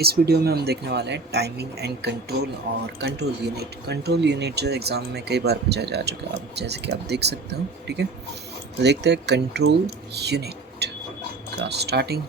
इस वीडियो में हम देखने वाले हैं टाइमिंग एंड कंट्रोल और कंट्रोल यूनिट। कंट्रोल यूनिट जो एग्ज़ाम में कई बार पूछा जा चुका है, आप जैसे कि आप देख सकते हो। ठीक है, तो देखते हैं कंट्रोल यूनिट का स्टार्टिंग।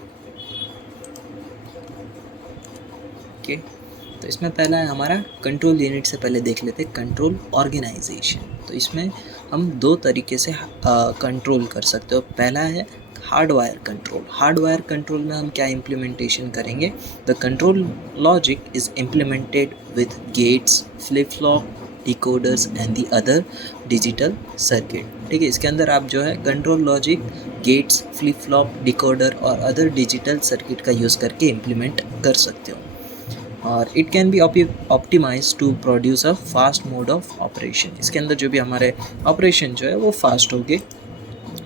ओके, तो इसमें पहला है हमारा कंट्रोल यूनिट। से पहले देख लेते हैं कंट्रोल ऑर्गेनाइजेशन। तो इसमें हम दो तरीके से कंट्रोल कर सकते हो। पहला है हार्डवायर कंट्रोल। हार्डवायर कंट्रोल में हम क्या इम्प्लीमेंटेशन करेंगे? The control logic is implemented with gates, flip flop, decoders and the other digital circuit. ठीक है, इसके अंदर आप जो है control logic gates, flip flop, decoder और अदर डिजिटल सर्किट का यूज़ करके इम्प्लीमेंट कर सकते हो। और it can be optimise to produce a fast mode of operation. इसके अंदर जो भी हमारे ऑपरेशन जो है वो फास्ट हो गए।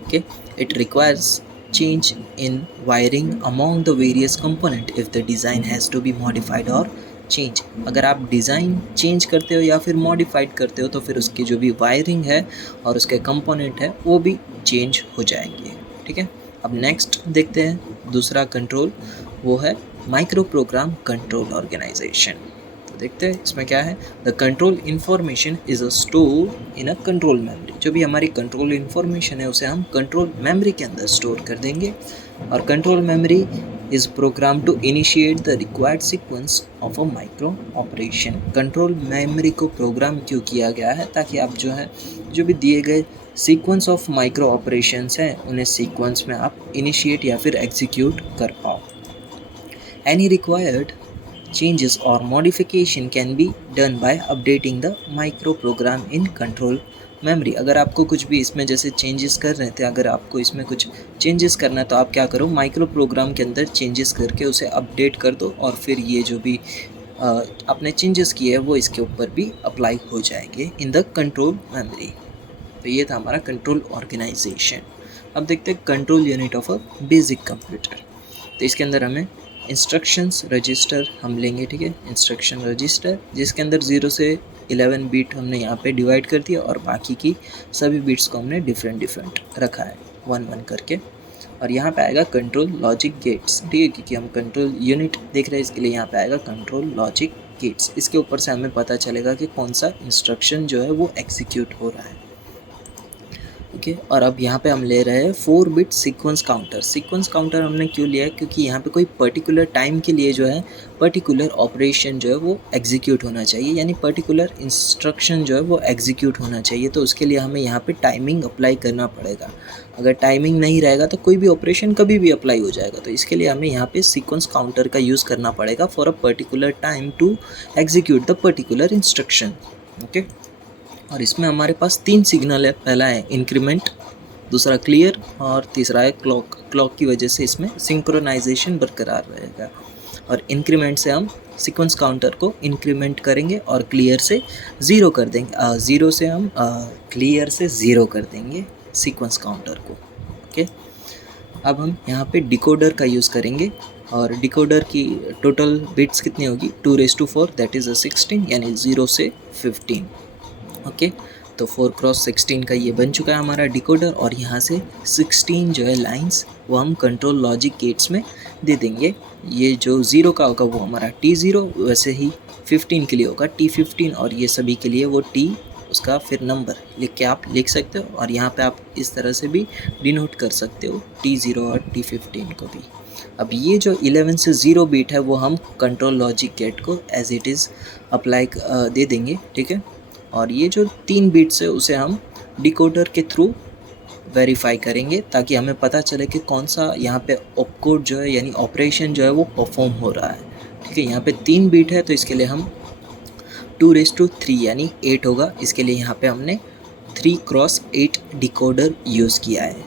Okay, it requires change in wiring among the various component if the design has to be modified और चेंज। अगर आप डिज़ाइन चेंज करते हो या फिर मॉडिफाइड करते हो तो फिर उसकी जो भी वायरिंग है और उसके कंपोनेंट है वो भी चेंज हो जाएंगे। ठीक है, अब नेक्स्ट देखते हैं दूसरा कंट्रोल, वो है माइक्रो प्रोग्राम कंट्रोल ऑर्गेनाइजेशन। तो देखते हैं इसमें क्या है। The control information is a store in a control memory. जो भी हमारी कंट्रोल इन्फॉर्मेशन है उसे हम कंट्रोल मेमोरी के अंदर स्टोर कर देंगे। और control memory is program to initiate the required sequence of a micro operation. Control memory को प्रोग्राम क्यों किया गया है? ताकि आप जो है जो भी दिए गए सीक्वेंस ऑफ माइक्रो ऑपरेशंस हैं उन्हें सीक्वेंस में आप इनिशिएट या फिर एग्जीक्यूट कर पाओ। Any required changes or modification can be done by updating the microprogram in control memory। अगर आपको कुछ भी इसमें जैसे चेंजेस कर रहे थे, अगर आपको इसमें कुछ चेंजेस करना है तो आप क्या करो, माइक्रो प्रोग्राम के अंदर चेंजेस करके उसे अपडेट कर दो और फिर ये जो भी आपने चेंजेस किए हैं वो इसके ऊपर भी अप्लाई हो जाएंगे इन द कंट्रोल मेमोरी। तो ये था हमारा कंट्रोल ऑर्गेनाइजेशन। अब देखते हैं control unit of a basic computer. तो इसके अंदर हमें इंस्ट्रक्शंस रजिस्टर हम लेंगे। ठीक है, इंस्ट्रक्शन रजिस्टर जिसके अंदर 0 से 11 बीट हमने यहाँ पे डिवाइड कर दिया और बाकी की सभी बीट्स को हमने डिफरेंट रखा है 1 1 करके। और यहाँ पे आएगा कंट्रोल लॉजिक गेट्स। ठीक है, क्योंकि हम कंट्रोल यूनिट देख रहे हैं इसके लिए यहाँ पे आएगा कंट्रोल लॉजिक गेट्स। इसके ऊपर से हमें पता चलेगा कि कौन सा इंस्ट्रक्शन जो है वो एग्जीक्यूट हो रहा है। ओके, और अब यहाँ पे हम ले रहे हैं 4 bit sequence counter. Sequence counter हमने क्यों लिया है? क्योंकि यहाँ पे कोई पर्टिकुलर टाइम के लिए जो है पर्टिकुलर ऑपरेशन जो है वो एग्जीक्यूट होना चाहिए, यानी पर्टिकुलर इंस्ट्रक्शन जो है वो एग्जीक्यूट होना चाहिए। तो उसके लिए हमें यहाँ पे टाइमिंग अप्लाई करना पड़ेगा। अगर टाइमिंग नहीं रहेगा तो कोई भी ऑपरेशन कभी भी अप्लाई हो जाएगा। तो इसके लिए हमें यहाँ पे सीक्वेंस काउंटर का यूज़ करना पड़ेगा for a particular time to execute the particular instruction. Okay, और इसमें हमारे पास 3 सिग्नल है। पहला है इंक्रीमेंट, दूसरा क्लियर और तीसरा है क्लॉक। क्लॉक की वजह से इसमें सिंक्रोनाइजेशन बरकरार रहेगा। और इंक्रीमेंट से हम सीक्वेंस काउंटर को इंक्रीमेंट करेंगे और क्लियर से ज़ीरो कर देंगे। ज़ीरो से हम क्लियर से ज़ीरो कर देंगे सीक्वेंस काउंटर को। ओके, अब हम यहाँ पे डिकोडर का यूज़ करेंगे और डिकोडर की टोटल बिट्स कितनी होगी? 2⁴ दैट इज़ 16, यानी 0 से 15। ओके, तो 4×16 का ये बन चुका है हमारा डिकोडर। और यहाँ से 16 जो है लाइंस वो हम कंट्रोल लॉजिक गेट्स में दे देंगे। ये जो 0 का होगा वो हमारा T0, वैसे ही 15 के लिए होगा T15 और ये सभी के लिए वो T उसका फिर नंबर लिख के आप लिख सकते हो। और यहाँ पे आप इस तरह से भी डिनोट कर सकते हो T0 और T15 को भी। अब ये जो 11 से 0 बीट है वो हम कंट्रोल लॉजिक गेट को एज इट इज़ अप्लाई दे देंगे। ठीक है, और ये जो 3 बिट्स है उसे हम डिकोडर के थ्रू वेरीफाई करेंगे ताकि हमें पता चले कि कौन सा यहाँ पे ऑपकोड जो है यानी ऑपरेशन जो है वो परफॉर्म हो रहा है। ठीक है, यहाँ पे 3 बिट है तो इसके लिए हम 2⁵ यानी 8 होगा। इसके लिए यहाँ पे हमने 3×8 डिकोडर यूज़ किया है।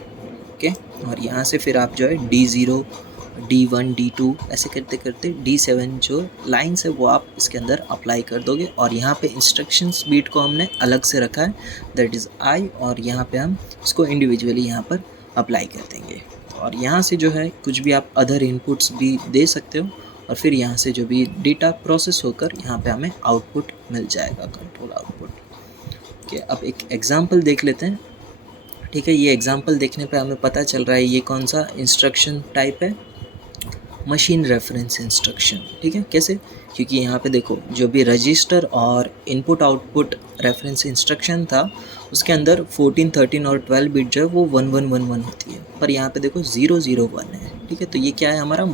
ओके, और यहाँ से फिर आप जो है D0, D1, D2 ऐसे करते करते D7 जो लाइन्स है वो आप इसके अंदर अप्लाई कर दोगे। और यहाँ पे इंस्ट्रक्शंस बीट को हमने अलग से रखा है, दैट इज़ I, और यहाँ पे हम इसको इंडिविजुअली यहाँ पर अप्लाई कर देंगे। और यहाँ से जो है कुछ भी आप अदर इनपुट्स भी दे सकते हो और फिर यहाँ से जो भी डेटा प्रोसेस होकर यहाँ पे हमें आउटपुट मिल जाएगा, कंट्रोल आउटपुट। ओके, अब एक एग्जांपल देख लेते हैं। ठीक है, ये एग्जांपल देखने पे हमें पता चल रहा है ये कौन सा इंस्ट्रक्शन टाइप है। मशीन रेफरेंस इंस्ट्रक्शन, ठीक है। कैसे? क्योंकि यहाँ पे देखो जो भी रजिस्टर और इनपुट आउटपुट रेफरेंस इंस्ट्रक्शन था उसके अंदर 14, 13 और 12 बिट जो है वो 1111 होती है, पर यहाँ पे देखो 001 है, ठीक है। तो ये क्या है, हमारा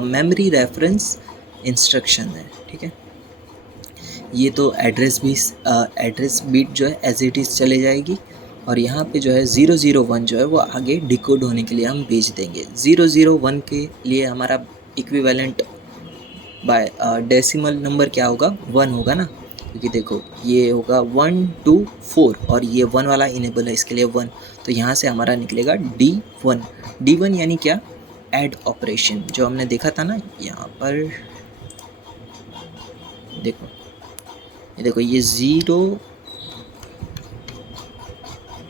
मेमोरी रेफरेंस इंस्ट्रक्शन है, ठीक है। ये तो एड्रेस बिट जो है एज इट इज़ चले जाएगी, और यहाँ पे जो है 001 जो है वो आगे डिकोड होने के लिए हम भेज देंगे। 001 के लिए हमारा इक्विवेलेंट बाय डेसिमल नंबर क्या होगा, 1 होगा ना, क्योंकि देखो ये होगा 1 2 4 और ये 1 वाला इनेबल है, इसके लिए 1, तो यहाँ से हमारा निकलेगा D1। D1 यानी क्या, ऐड ऑपरेशन, जो हमने देखा था ना यहाँ पर, देखो ये 0,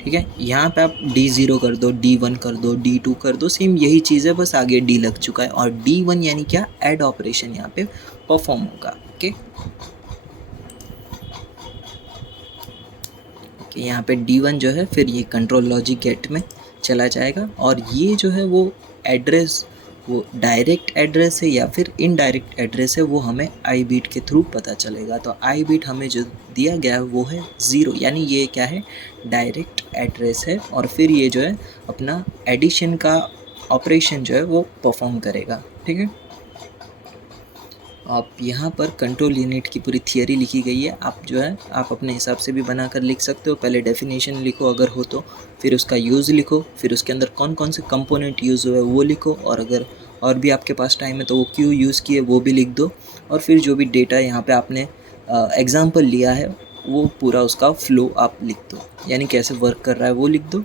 ठीक है। यहाँ पे आप D0 कर दो, D1 कर दो, D2 कर दो, सेम यही चीज़ है, बस आगे D लग चुका है, और D1 यानी क्या, ऐड ऑपरेशन यहाँ पे परफॉर्म होगा। ओके, यहाँ पे D1 जो है फिर ये कंट्रोल लॉजिक गेट में चला जाएगा, और ये जो है वो एड्रेस, वो डायरेक्ट एड्रेस है या फिर इनडायरेक्ट एड्रेस है, वो हमें आई बीट के थ्रू पता चलेगा। तो आई बीट हमें जो दिया गया है वो है 0, यानी ये क्या है, डायरेक्ट एड्रेस है, और फिर ये जो है अपना एडिशन का ऑपरेशन जो है वो परफॉर्म करेगा, ठीक है। आप यहाँ पर कंट्रोल यूनिट की पूरी थियरी लिखी गई है, आप जो है आप अपने हिसाब से भी बनाकर लिख सकते हो। पहले डेफिनेशन लिखो अगर हो तो, फिर उसका यूज़ लिखो, फिर उसके अंदर कौन कौन से कंपोनेंट यूज़ हुए वो लिखो, और अगर और भी आपके पास टाइम है तो वो क्यों यूज़ किए वो भी लिख दो, और फिर जो भी डेटा यहाँ पे आपने एग्जाम्पल लिया है वो पूरा उसका फ्लो आप लिख दो, यानी कैसे वर्क कर रहा है वो लिख दो।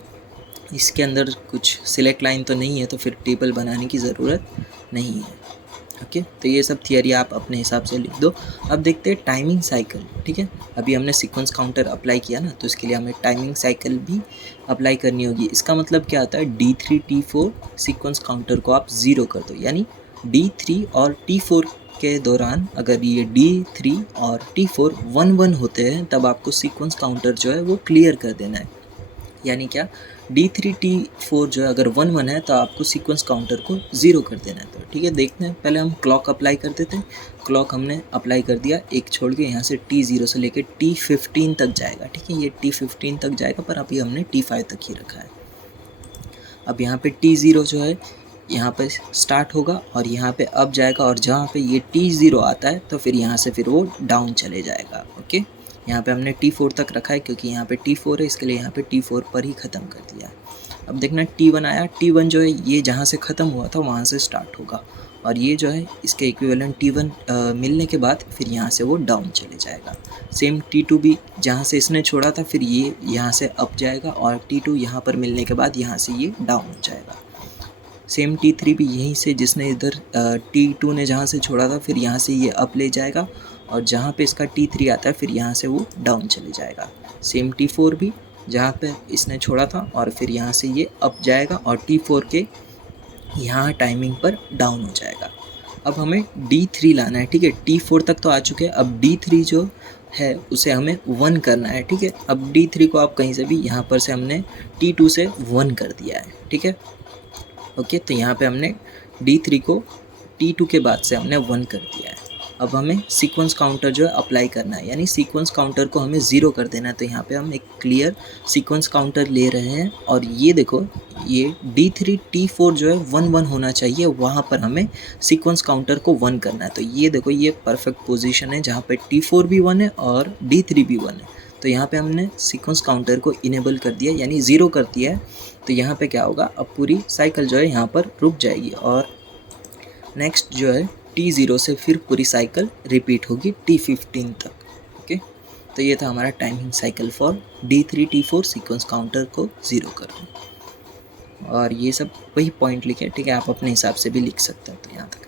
इसके अंदर कुछ सिलेक्ट लाइन तो नहीं है, तो फिर टेबल बनाने की ज़रूरत नहीं है। ओके, तो ये सब थियरी आप अपने हिसाब से लिख दो। अब देखते हैं टाइमिंग साइकिल, ठीक है। अभी हमने सीक्वेंस काउंटर अप्लाई किया ना, तो इसके लिए हमें टाइमिंग साइकिल भी अप्लाई करनी होगी। इसका मतलब क्या आता है, D3 T4 सीक्वेंस काउंटर को आप 0 कर दो, यानी D3 और T4 के दौरान अगर ये D3 और T4 1-1 होते हैं तब आपको सीक्वेंस काउंटर जो है वो क्लियर कर देना है। यानी क्या, D3 T4 जो है अगर 1-1 है तो आपको सीक्वेंस काउंटर को 0 कर देना है। तो ठीक है, देखते हैं, पहले हम क्लॉक अप्लाई कर देते हैं। क्लॉक हमने अप्लाई कर दिया, एक छोड़ के यहाँ से T0 से लेकर T15 तक जाएगा, ठीक है। ये T15 तक जाएगा, पर अभी हमने T5 तक ही रखा है। अब यहाँ पे T0 जो है यहाँ पे स्टार्ट होगा और यहाँ पे अप जाएगा, और जहाँ पे ये T0 आता है तो फिर यहाँ से फिर वो डाउन चले जाएगा। ओके, यहाँ पे हमने T4 तक रखा है क्योंकि यहाँ पे T4 है, इसके लिए यहाँ पे T4 पर ही ख़त्म कर दिया। अब देखना T1 आया, T1 जो है ये जहाँ से ख़त्म हुआ था वहाँ से स्टार्ट होगा, और ये जो है इसके इक्विवेलेंट T1 मिलने के बाद फिर यहाँ से वो डाउन चले जाएगा। सेम T2 भी जहाँ से इसने छोड़ा था फिर ये यहाँ से अप जाएगा, और T2 यहाँ पर मिलने के बाद यहाँ से ये डाउन हो जाएगा। सेम T3 भी यहीं से, जिसने इधर T2 ने जहाँ से छोड़ा था फिर यहाँ से ये अप ले जाएगा, और जहाँ पे इसका T3 आता है फिर यहाँ से वो डाउन चले जाएगा। सेम T4 भी जहाँ पे इसने छोड़ा था और फिर यहाँ से ये अप जाएगा, और T4 के यहाँ टाइमिंग पर डाउन हो जाएगा। अब हमें D3 लाना है, ठीक है। T4 तक तो आ चुके हैं, अब D3 जो है उसे हमें 1 करना है, ठीक है। अब D3 को आप कहीं से भी, यहाँ पर से हमने T2 से 1 कर दिया है, ठीक है। ओके, तो यहाँ पे हमने D3 को T2 के बाद से हमने 1 कर दिया है। अब हमें सीक्वेंस काउंटर जो है अप्लाई करना है, यानी सीक्वेंस काउंटर को हमें 0 कर देना है। तो यहाँ पे हम एक क्लियर सीक्वेंस काउंटर ले रहे हैं, और ये देखो ये D3 T4 जो है 1-1 होना चाहिए, वहाँ पर हमें सीक्वेंस काउंटर को 1 करना है। तो ये देखो ये परफेक्ट पोजीशन है जहाँ पे T4 भी 1 है और D3 भी 1 है। तो यहाँ पे हमने सीक्वेंस काउंटर को इनेबल कर दिया, यानी 0 कर दिया है। तो यहाँ पे क्या होगा, अब पूरी साइकिल जो है यहाँ पर रुक जाएगी, और नेक्स्ट जो है T0 से फिर पूरी साइकिल रिपीट होगी T15 तक। ओके, तो ये था हमारा timing cycle for D3 T4 sequence counter को 0 करना, और ये सब वही पॉइंट लिखे, ठीक है। आप अपने हिसाब से भी लिख सकते हैं। तो यहाँ तक